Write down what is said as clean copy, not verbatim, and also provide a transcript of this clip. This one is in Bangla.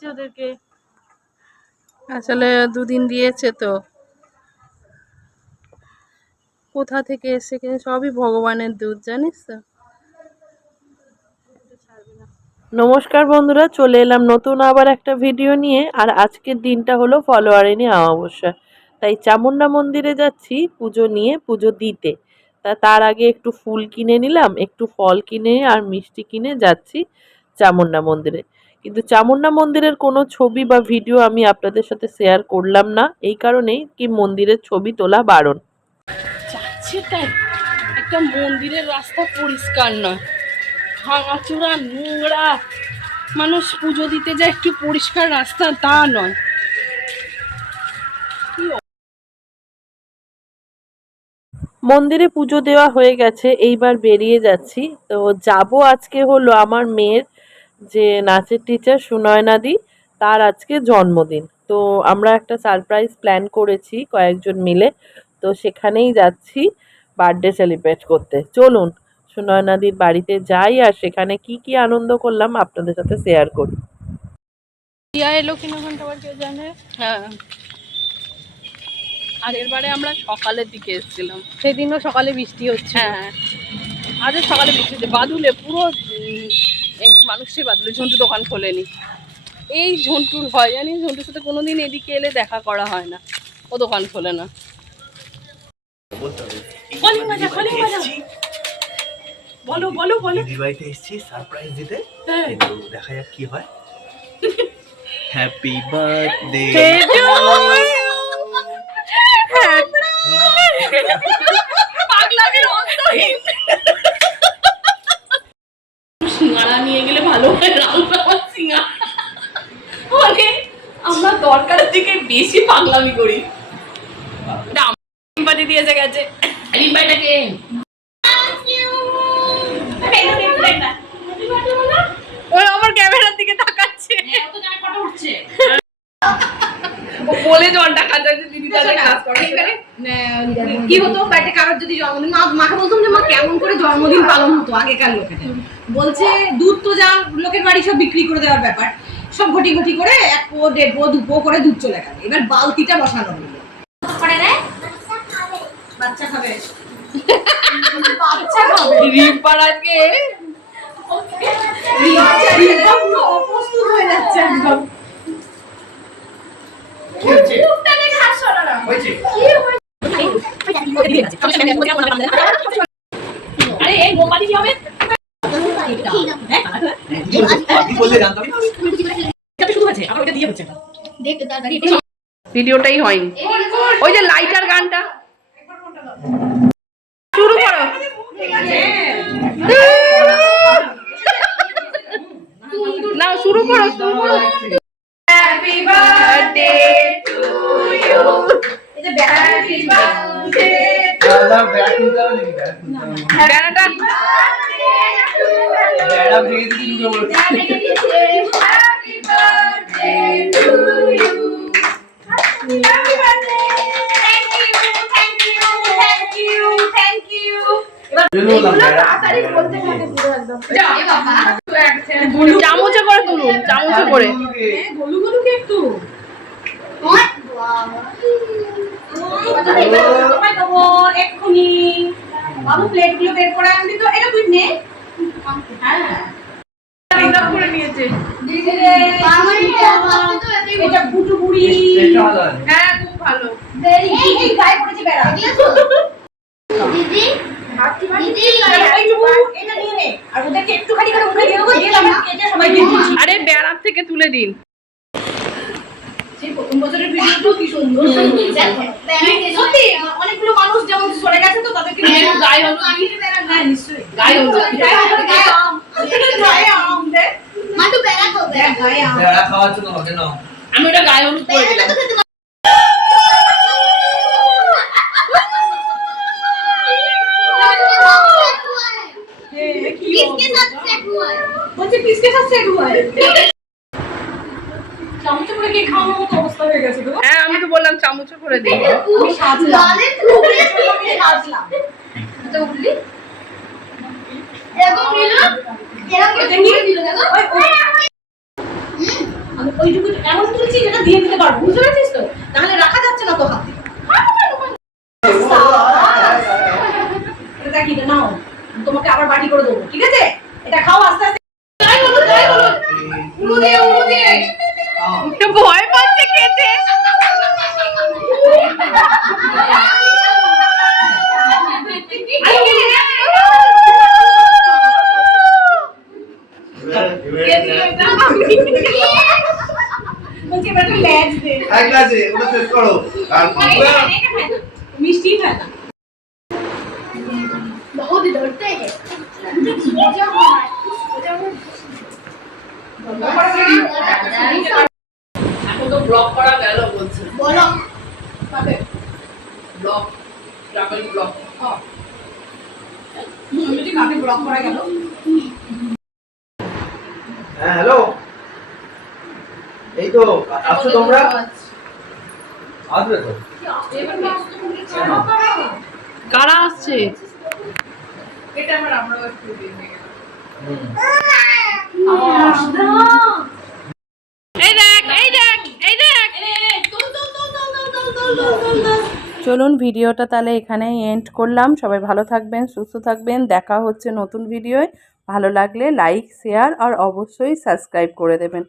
দিচ্ছে ওদেরকে। আসলে দুদিন দিয়েছে তো, কোথা থেকে এসে সবই ভগবানের দুধ, জানিস তো। নমস্কার বন্ধুরা, চলে এলাম নতুন আবার একটা ভিডিও নিয়ে। আর আজকের দিনটা হলো ফলোয়ারিনী অমাবস্যা, তাই চামুন্ডা মন্দিরে যাচ্ছি পুজো নিয়ে, পুজো দিতে। তার আগে একটু ফুল কিনে নিলাম, একটু ফল কিনে আর মিষ্টি কিনে যাচ্ছি চামুন্ডা মন্দিরে। কিন্তু চামুন্ডা মন্দিরের কোনো ছবি বা ভিডিও আমি আপনাদের সাথে শেয়ার করলাম না, এই কারণেই কি মন্দিরের ছবি তোলা বারণ। যাচ্ছি তাই একটা মন্দিরের রাস্তা পরিষ্কার নয়, ভাঙাচোরা নোংরা। মানুষ পুজো দিতে যায় একটু পরিষ্কার রাস্তা, তা নয়। মন্দিরে পুজো দেওয়া হয়ে গেছে, এইবার বেরিয়ে যাচ্ছি। তো যাব আজকে হলো আমার মেয়ের যে নাচের টিচার সুনয়নাদি, তার আজকে জন্মদিন। তো আমরা একটা সারপ্রাইজ প্ল্যান করেছি কয়েকজন মিলে, তো সেখানেই যাচ্ছি বার্থডে সেলিব্রেট করতে। চলুন সুনয়নাদির বাড়িতে যাই, আর সেখানে কি কি আনন্দ করলাম আপনাদের সাথে শেয়ার করি। রিয়া এলো কিনা ঘন্টা কে জানে। হ্যাঁ, আগের বারে আমরা সকালের দিকে এসেছিলাম, সেদিনও সকালে বৃষ্টি হচ্ছে। হ্যাঁ, আজও সকালে বৃষ্টি হচ্ছে। বাদুলে পুরো মানুষটি বাদুলে, ঝন্টু দোকান খোলেনি। এই ঝন্টুর হয়, জানিস, ঝন্টুর সাথে কোনোদিন এদিকে এলে দেখা করা হয় না, ও দোকান খোলে না। বলো বলো বলো। দিদিবাড়িতে এসেছি সারপ্রাইজ দিতে, কিন্তু দেখা যাক কি হয়। Happy birthday to you. পাগলামির অন্তহীন। সিঙ্গারা নিয়ে গেলে ভালো হয়, রামনামার সিঙ্গারা। মানে আমরা দরকারের দিকে বেশি পাগলামি করি। লিম্বাটি দিয়েছে গেছে, লিম্বাটাকে ওই আমার ক্যামেরার দিকে তাকাচ্ছে, বলে জনটা কাছে দিদি তাদের কাজ করে। কি হতো বাড়িতে কারোর যদি জন্মদিন, মাকে বলতাম যে মা কেমন করে জন্মদিন পালন হতো আগেকার লোকেদের। বলছে দুধ তো যা লোকের বাড়ি সব বিক্রি করে দেওয়ার ব্যাপার, সব ঘটি ঘটি করে 1 পো 1.5 পো 2 পো করে দুধ চলে গেল। এবার বালতিটা বসানো হলো, বাচ্চা খাবে বাচ্চা খাবে। রিম্পার আজকে অপ্রস্তুত হয়ে যাচ্ছে একদম। আরে এই মোমবাতি কি হবে? ভিডিওটাই হয়নি, ওই যে লাইটার গানটা শুরু করো। না শুরু করো, শুরু করো। Happy birthday to you, happy birthday to চামচে করে তুলুন, চামচে করে একটু। এক্ষুনি বাবু প্লেট গুলো বের করে আনবি তো, এটা তুই নে। হ্যাঁ করে নিয়েছে এটা পুটু বুড়ি। হ্যাঁ খুব ভালো। এই গায়ে পড়েছে বেড়া দিদি। আরে বেড়ার থেকে তুলে দিন। প্রথম বছরের ভিডিওটা কি সুন্দর, সত্যি অনেকগুলো মানুষ যেমন সরে গেছে, তো তাদেরকে গায়ে হলুদ। হ্যাঁ নিশ্চয়ই গায়ে হলুদ, খাওয়ার জন্য হবে না, আমি ওটা গায়ে হলুদ করে দিলাম। হ্যাঁ আমি তো বললাম চামচ করে দিই। আমি ওইটুকু এমন তুলছি যেটা দিয়ে দিতে পারবো, বুঝতে পারছিস তো? নাহলে রাখা যাচ্ছে না তো হাতে। এটা কি রে, নাও তোমাকে আবার বাটি করে দেবো, ঠিক আছে? এটা খাও আস্তে আস্তে। উড়ু দিয়ে একটু ভয় পাচ্ছে খেতে। মিষ্টি খায় না। बहुत डरते हैं এখন তো ব্লক করা গেল বলছে। बोलो ব্লক, ট্রাভেল ব্লক। কাকে ব্লক করা গেল? হ্যাঁ হ্যালো, এই তো আসছো তোমরা? আসবে তো? কারা আসছে? এটা আমার আমরাও একটু দিয়ে গেল। হুম। এই দেখ, এই দেখ, এই দেখ। চলুন ভিডিওটা তাহলে এখানেই এন্ড করলাম। সবাই ভালো থাকবেন, সুস্থ থাকবেন। দেখা হচ্ছে নতুন ভিডিওয়। ভালো লাগলে লাইক, শেয়ার আর অবশ্যই সাবস্ক্রাইব করে দেবেন।